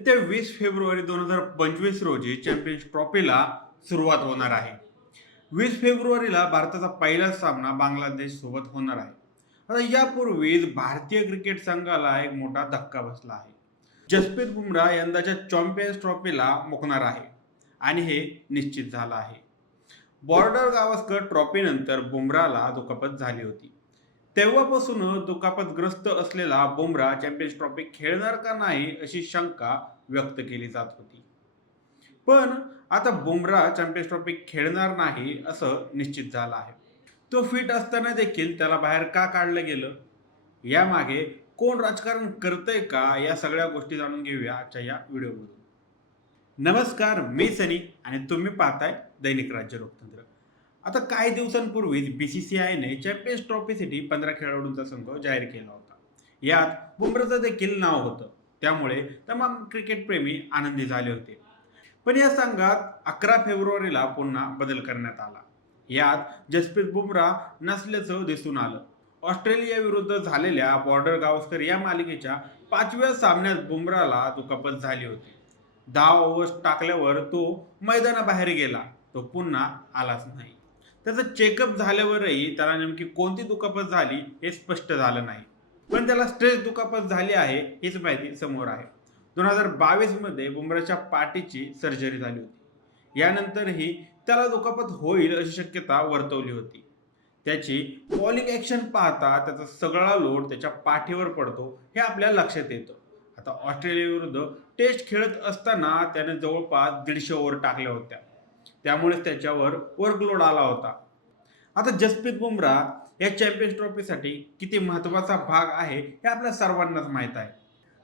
येत्या वीस फेब्रुवारी दोन हजार पंचवीस रोजी चॅम्पियन्स ट्रॉफीला सुरुवात होणार आहे. वीस फेब्रुवारीला भारताचा पहिला सामना बांगलादेश सोबत होणार आहे. आता यापूर्वीच भारतीय क्रिकेट संघाला एक मोठा धक्का बसला आहे. जसप्रीत बुमराह यंदाच्या चॅम्पियन्स ट्रॉफीला मुकणार आहे आणि हे निश्चित झालं आहे. बॉर्डर गावस्कर ट्रॉफीनंतर बुमराहला दुखापत झाली होती. तेव्हापासून दुखापतग्रस्त असलेला बुमराह चॅम्पियन्स ट्रॉफी खेळणार का नाही अशी शंका व्यक्त केली जात होती. पण आता बुमराह चॅम्पियन्स ट्रॉफी खेळणार नाही असं निश्चित झालं आहे. तो फिट असताना देखील त्याला बाहेर का काढलं गेलं? यामागे कोण राजकारण करतंय का? या सगळ्या गोष्टी जाणून घेऊया आजच्या या व्हिडिओमधून. नमस्कार मी सनी आणि तुम्ही पाहताय दैनिक राज्य लोकतंत्र. आता काही दिवसांपूर्वीच बी सी सी आयने चॅम्पियन्स ट्रॉफीसाठी पंधरा खेळाडूंचा संघ जाहीर केला होता. यात बुमराचं देखील नाव होतं. त्यामुळे तमाम क्रिकेटप्रेमी आनंदी झाले होते. पण या संघात अकरा फेब्रुवारीला पुन्हा बदल करण्यात आला. यात जसप्रीत बुमरा नसल्याचं दिसून आलं. ऑस्ट्रेलिया विरुद्ध झालेल्या बॉर्डर गावस्कर या मालिकेच्या पाचव्या सामन्यात बुमराला दुखापत झाली होती. दहा ओव्हर्स टाकल्यावर तो मैदानाबाहेर गेला. तो पुन्हा आलाच नाही. त्याचं चेकअप झाल्यावरही त्याला नेमकी कोणती दुखापत झाली हे स्पष्ट झालं नाही. पण त्याला स्ट्रेस दुखापत झाली आहे हीच माहिती समोर आहे. दोन हजार बावीसमध्ये बुमराच्या पाठीची सर्जरी झाली होती. यानंतरही त्याला दुखापत होईल अशी शक्यता वर्तवली होती. त्याची बॉलिंग ॲक्शन पाहता त्याचा सगळा लोड त्याच्या पाठीवर पडतो हे आपल्या लक्षात येतं. आता ऑस्ट्रेलियाविरुद्ध टेस्ट खेळत असताना त्याने जवळपास दीडशे ओव्हर टाकल्या होत्या. त्यामुळे त्याच्यावर वर्कलोड आला होता. आता जसप्रीत बुमराह या चॅम्पियन्स ट्रॉफीसाठी किती महत्त्वाचा भाग आहे हे आपल्या सर्वांनाच माहीत आहे.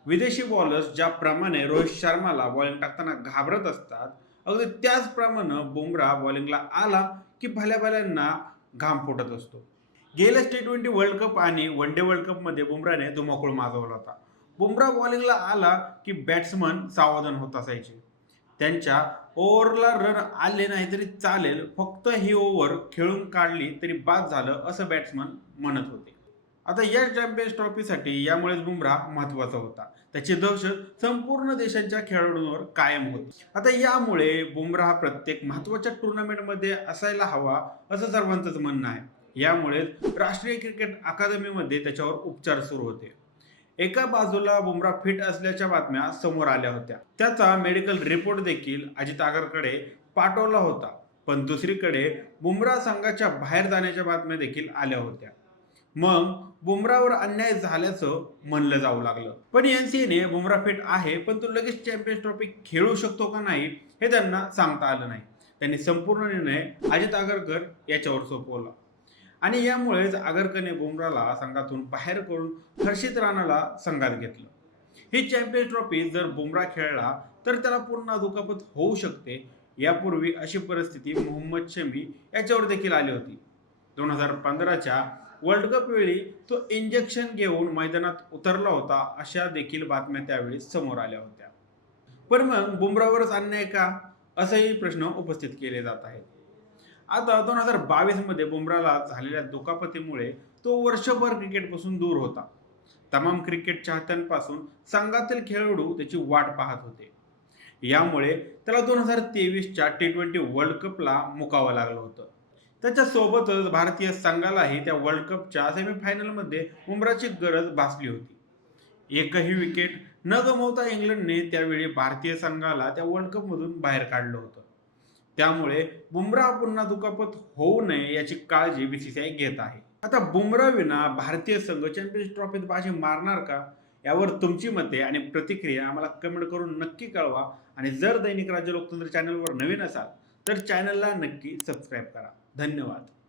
विदेशी बॉलर्स ज्याप्रमाणे रोहित शर्माला बॉलिंग टाकताना घाबरत असतात अगदी त्याचप्रमाणे बुमराह बॉलिंगला आला की भल्या भल्यांना घाम फुटत असतो. गेल्या टी ट्वेंटी वर्ल्ड कप आणि वन डे वर्ल्ड कपमध्ये बुमराने धुमाकूळ माजवला होता. बुमरा बॉलिंगला आला की बॅट्समन सावधान होत असायचे. त्यांच्या ओव्हरला रन आले नाही तरी चालेल. फक्त ही ओव्हर खेळून काढली तरी बाद झालं असं बॅट्समन म्हणत होते. आता या चॅम्पियन्स ट्रॉफीसाठी यामुळेच बुमराह महत्त्वाचा होता. त्याची दहशत संपूर्ण देशांच्या खेळाडूंवर कायम होती. आता यामुळे बुमराह प्रत्येक महत्त्वाच्या टुर्नामेंटमध्ये असायला हवा असं सर्वांचंच म्हणणं आहे. यामुळे राष्ट्रीय क्रिकेट अकादमीमध्ये त्याच्यावर उपचार सुरू होते. एका बाजूला बुमरा फिट असल्याच्या बातम्या समोर आल्या होत्या. त्याचा मेडिकल रिपोर्ट देखील अजित आगरकडे पाठवला होता. पण दुसरीकडे बुमरा संघाच्या बाहेर जाण्याच्या बातम्या देखील आल्या होत्या. मग बुमरावर अन्याय झाल्याचं म्हणलं जाऊ लागलं. पण एनसीने बुमरा फिट आहे पण तो लगेच चॅम्पियन्स ट्रॉफी खेळू शकतो का नाही हे त्यांना सांगता आलं नाही. त्यांनी संपूर्ण निर्णय अजित आगरकर याच्यावर सोपवला. आणि यामुळेच आगरकरने बुमराला संघातून बाहेर करून हर्षित राणाला संघात घेतलं. ही चॅम्पियन्स ट्रॉफी जर बुमरा खेळला तर त्याला पूर्ण दुखापत होऊ शकते. यापूर्वी अशी परिस्थिती मोहम्मद शमी याच्यावर देखील आली होती. दोन हजार पंधराच्या वर्ल्ड कप वेळी तो इंजेक्शन घेऊन मैदानात उतरला होता अशा देखील बातम्या त्यावेळी समोर आल्या होत्या. पण मग बुमरावरच अन्याय का? असेही प्रश्न उपस्थित केले जात आहेत. आता दोन हजार बावीसमध्ये बुमराला झालेल्या दुखापतीमुळे तो वर्षभर क्रिकेटपासून दूर होता. तमाम क्रिकेट चाहत्यांपासून संघातील खेळाडू त्याची वाट पाहत होते. यामुळे त्याला दोन हजार तेवीसच्या टी ट्वेंटी वर्ल्ड कपला मुकावं लागलं होतं. त्याच्यासोबतच भारतीय संघालाही त्या वर्ल्ड कपच्या सेमीफायनलमध्ये बुमराची गरज भासली होती. एकही विकेट न गमवता इंग्लंडने त्यावेळी भारतीय संघाला त्या वर्ल्ड कपमधून बाहेर काढलं होतं. त्यामुळे बुमराह पुन्हा दुखापत होऊ नये याची काळजी बीसीसीआय घेत आहे. आता बुमराह विना भारतीय संघ चॅम्पियन्स ट्रॉफीत बाजी मारणार का? यावर तुमची मते आणि प्रतिक्रिया आम्हाला कमेंट करून नक्की कळवा. आणि जर दैनिक राज्य लोकतंत्र चॅनलवर नवीन असाल तर चॅनलला नक्की सबस्क्राईब करा. धन्यवाद.